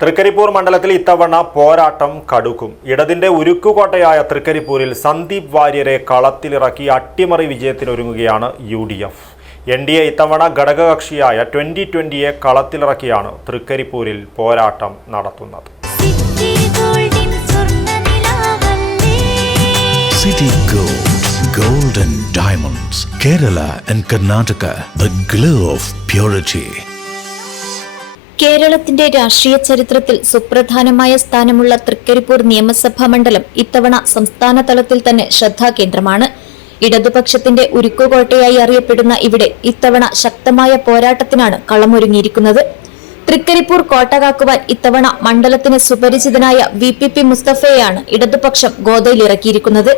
തൃക്കരിപ്പൂർ മണ്ഡലത്തിൽ ഇത്തവണ പോരാട്ടം കടുക്കും. ഇടതിന്റെ ഉരുക്കുകോട്ടയായ തൃക്കരിപ്പൂരിൽ സന്ദീപ് വാര്യരെ കളത്തിലിറക്കി അട്ടിമറി വിജയത്തിനൊരുങ്ങുകയാണ് UDF. NDA ഇത്തവണ ഘടകകക്ഷിയായ 2020യെ കളത്തിലിറക്കിയാണ് തൃക്കരിപ്പൂരിൽ പോരാട്ടം നടത്തുന്നത്. City Gold and Diamonds, Kerala and Karnataka, the glow of purity. കേരളത്തിന്റെ രാഷ്ട്രീയ ചരിത്രത്തിൽ സുപ്രധാനമായ സ്ഥാനമുള്ള തൃക്കരിപ്പൂർ നിയമസഭാ മണ്ഡലം ഇത്തവണ സംസ്ഥാന തലത്തിൽ തന്നെ ശ്രദ്ധാകേന്ദ്രമാണ്. ഇടതുപക്ഷത്തിന്റെ ഉരുക്കുകോട്ടയായി അറിയപ്പെടുന്ന ഇവിടെ ഇത്തവണ ശക്തമായ പോരാട്ടത്തിനാണ് കളമൊരുങ്ങിയിരിക്കുന്നത്. തൃക്കരിപ്പൂർ കോട്ട കാക്കുവാൻ ഇത്തവണ മണ്ഡലത്തിന് സുപരിചിതനായ VPP മുസ്തഫയെയാണ് ഇടതുപക്ഷം ഗോദയിലിറക്കിയിരിക്കുന്നത്.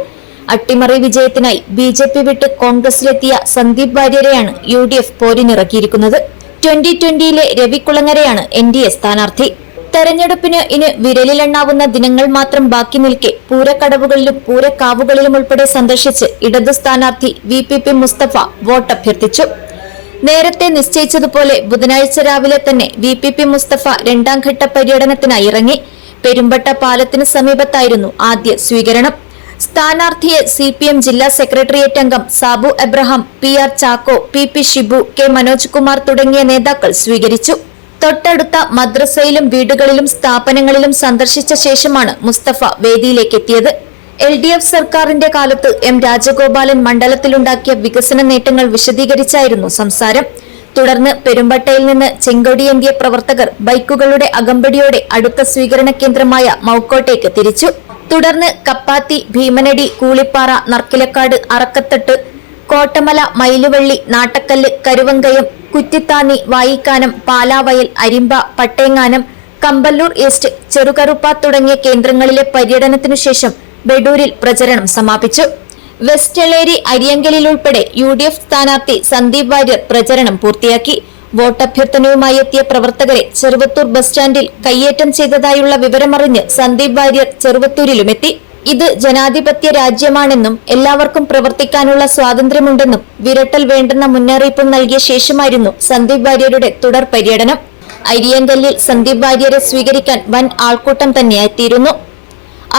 അട്ടിമറി വിജയത്തിനായി BJP വിട്ട് കോൺഗ്രസിലെത്തിയ സന്ദീപ് വാര്യരെയാണ് UDF പോരിനിറക്കിയിരിക്കുന്നത്. 2020യിലെ രവികുളങ്ങരയാണ് NDA സ്ഥാനാർത്ഥി. തെരഞ്ഞെടുപ്പിന് ഇനി വിരലിലെണ്ണാവുന്ന ദിനങ്ങൾ മാത്രം ബാക്കി നിൽക്കെ പൂരക്കടവുകളിലും പൂരക്കാവുകളിലും ഉൾപ്പെടെ സന്ദർശിച്ച് ഇടതു സ്ഥാനാർത്ഥി VPP മുസ്തഫ വോട്ട് അഭ്യർത്ഥിച്ചു. നേരത്തെ നിശ്ചയിച്ചതുപോലെ ബുധനാഴ്ച രാവിലെ തന്നെ VPP മുസ്തഫ രണ്ടാം ഘട്ട പര്യടനത്തിനായി ഇറങ്ങി. പെരുമ്പട്ട പാലത്തിന് സമീപത്തായിരുന്നു ആദ്യ സ്വീകരണം. സ്ഥാനാർത്ഥിയെ CPM ജില്ലാ സെക്രട്ടേറിയറ്റ് അംഗം Sabu Abraham, PR Chacko, PP Shibu, K Manoj Kumar തുടങ്ങിയ നേതാക്കൾ സ്വീകരിച്ചു. തൊട്ടടുത്ത മദ്രസയിലും വീടുകളിലും സ്ഥാപനങ്ങളിലും സന്ദർശിച്ച ശേഷമാണ് മുസ്തഫ വേദിയിലേക്ക് എത്തിയത്. LDF സർക്കാരിന്റെ കാലത്ത് M രാജഗോപാലൻ മണ്ഡലത്തിലുണ്ടാക്കിയ വികസന നേട്ടങ്ങൾ വിശദീകരിച്ചായിരുന്നു സംസാരം. തുടർന്ന് പെരുമ്പട്ടയിൽ നിന്ന് ചെങ്കൊടിയേന്തിയ പ്രവർത്തകർ ബൈക്കുകളുടെ അകമ്പടിയോടെ അടുത്ത സ്വീകരണ കേന്ദ്രമായ മൗക്കോട്ടേക്ക് തിരിച്ചു. തുടർന്ന് കപ്പാത്തി, ഭീമനടി, കൂളിപ്പാറ, നർക്കിലക്കാട്, അറക്കത്തട്ട്, കോട്ടമല, മയിലുവള്ളി, നാട്ടക്കല്ല്, കരുവങ്കയം, കുറ്റിത്താന്നി, വായിക്കാനം, പാലാവയൽ, അരിമ്പ, പട്ടേങ്ങാനം, കമ്പല്ലൂർ ഈസ്റ്റ്, ചെറുകറുപ്പ തുടങ്ങിയ കേന്ദ്രങ്ങളിലെ പര്യടനത്തിനു ശേഷം ബെഡൂരിൽ പ്രചരണം സമാപിച്ചു. വെസ്റ്റ് എളേരി, അരിയങ്കലിൽ ഉൾപ്പെടെ UDF സ്ഥാനാർത്ഥി സന്ദീപ് വാര്യർ പ്രചരണം പൂർത്തിയാക്കി. വോട്ടഭ്യർത്ഥനയുമായി എത്തിയ പ്രവർത്തകരെ ചെറുവത്തൂർ ബസ് സ്റ്റാൻഡിൽ കയ്യേറ്റം ചെയ്തതായുള്ള വിവരമറിഞ്ഞ് സന്ദീപ് വാര്യർ ചെറുവത്തൂരിലുമെത്തി. ഇത് ജനാധിപത്യ രാജ്യമാണെന്നും എല്ലാവർക്കും പ്രവർത്തിക്കാനുള്ള സ്വാതന്ത്ര്യമുണ്ടെന്നും വിരട്ടൽ വേണ്ടെന്ന മുന്നറിയിപ്പും നൽകിയ ശേഷമായിരുന്നു സന്ദീപ് വാര്യരുടെ തുടർ പര്യടനം. അരിയങ്കല്ലിൽ സന്ദീപ് വാര്യരെ സ്വീകരിക്കാൻ വൻ ആൾക്കൂട്ടം തന്നെയെത്തിയിരുന്നു.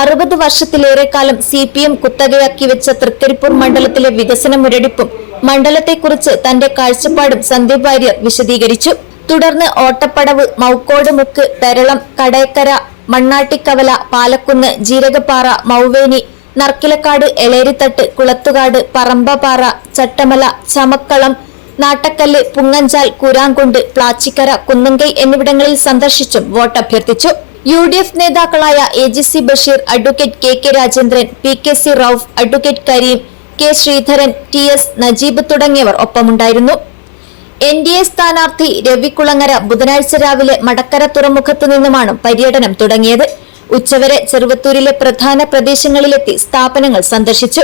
60 വർഷത്തിലേറെക്കാലം CPM കുത്തകയാക്കി വെച്ച തൃക്കരിപ്പൂർ മണ്ഡലത്തിലെ വികസന മുരടിപ്പും മണ്ഡലത്തെക്കുറിച്ച് തന്റെ കാഴ്ചപ്പാടും സന്ദീപ് വാര്യർ വിശദീകരിച്ചു. തുടർന്ന് ഓട്ടപ്പടവ്, മൗക്കോട് മുക്ക്, പെരളം, കടയക്കര, മണ്ണാട്ടിക്കവല, പാലക്കുന്ന്, ജീരകപ്പാറ, മൗവേനി, നർക്കിലക്കാട്, എളേരിത്തട്ട്, കുളത്തുകാട്, പറമ്പപാറ, ചട്ടമല, ചമക്കളം, നാട്ടക്കല്ല്, പുങ്ങഞ്ചാൽ, കൂരാങ്കുണ്ട്, പ്ലാച്ചിക്കര, കുന്നങ്കൈ എന്നിവിടങ്ങളിൽ സന്ദർശിച്ചും വോട്ട് അഭ്യർത്ഥിച്ചു. UDF നേതാക്കളായ AGC Basheer, advocate KK Rajendran, PKC Rauf, advocate Kareem, K Sreedharan, TS Najeeb തുടങ്ങിയവർ ഒപ്പമുണ്ടായിരുന്നു. NDA സ്ഥാനാർത്ഥി രവികുളങ്ങര ബുധനാഴ്ച രാവിലെ മടക്കര തുറമുഖത്തു നിന്നുമാണ് പര്യടനം തുടങ്ങിയത്. ഉച്ചവരെ ചെറുവത്തൂരിലെ പ്രധാന പ്രദേശങ്ങളിലെത്തി സ്ഥാപനങ്ങൾ സന്ദർശിച്ചു.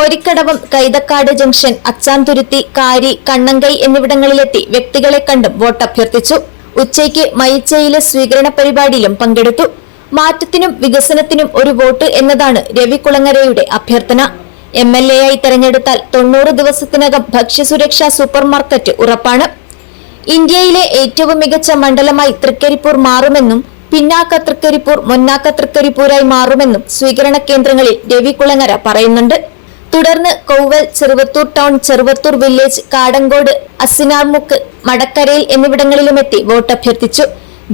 ഓരിക്കടവം, കൈതക്കാട് ജംഗ്ഷൻ, അച്ചാംതുരുത്തി, കാരി, കണ്ണങ്കൈ എന്നിവിടങ്ങളിലെത്തി വ്യക്തികളെ കണ്ടും വോട്ട് അഭ്യർത്ഥിച്ചു. ഉച്ചയ്ക്ക് മയിച്ചയിലെ സ്വീകരണ പരിപാടിയിലും പങ്കെടുത്തു. മാറ്റത്തിനും വികസനത്തിനും ഒരു വോട്ട് എന്നതാണ് രവികുളങ്ങരയുടെ അഭ്യർത്ഥന. MLA ആയി തെരഞ്ഞെടുത്താൽ 90 ദിവസത്തിനകം ഭക്ഷ്യസുരക്ഷാ സൂപ്പർ മാർക്കറ്റ് ഉറപ്പാണ്. ഇന്ത്യയിലെ ഏറ്റവും മികച്ച മണ്ഡലമായി തൃക്കരിപ്പൂർ മാറുമെന്നും പിന്നാക്ക തൃക്കരിപ്പൂർ മുന്നാക്ക തൃക്കരിപ്പൂരായി മാറുമെന്നും സ്വീകരണ കേന്ദ്രങ്ങളിൽ രവികുളങ്ങര പറയുന്നുണ്ട്. തുടർന്ന് കൗവൽ, ചെറുവത്തൂർ ടൗൺ, ചെറുവത്തൂർ വില്ലേജ്, കാടങ്കോട്, അസിനാർമുക്ക്, മടക്കരയിൽ എന്നിവിടങ്ങളിലുമെത്തി വോട്ട് അഭ്യർത്ഥിച്ചു.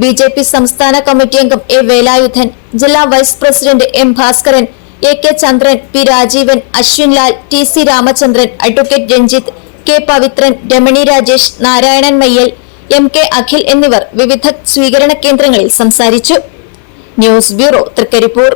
BJP സംസ്ഥാന കമ്മിറ്റി അംഗം A വേലായുധൻ, ജില്ലാ vice president M Bhaskaran, AK Chandran, P Rajeevan, Ashwin Lal, TC Ramachandran, advocate Ranjith, K Pavithran, Ramani Rajesh, Narayanan Mayyal, MK Akhil എന്നിവർ വിവിധ സ്വീകരണ കേന്ദ്രങ്ങളിൽ സംസാരിച്ചു. News bureau, Trikaripur.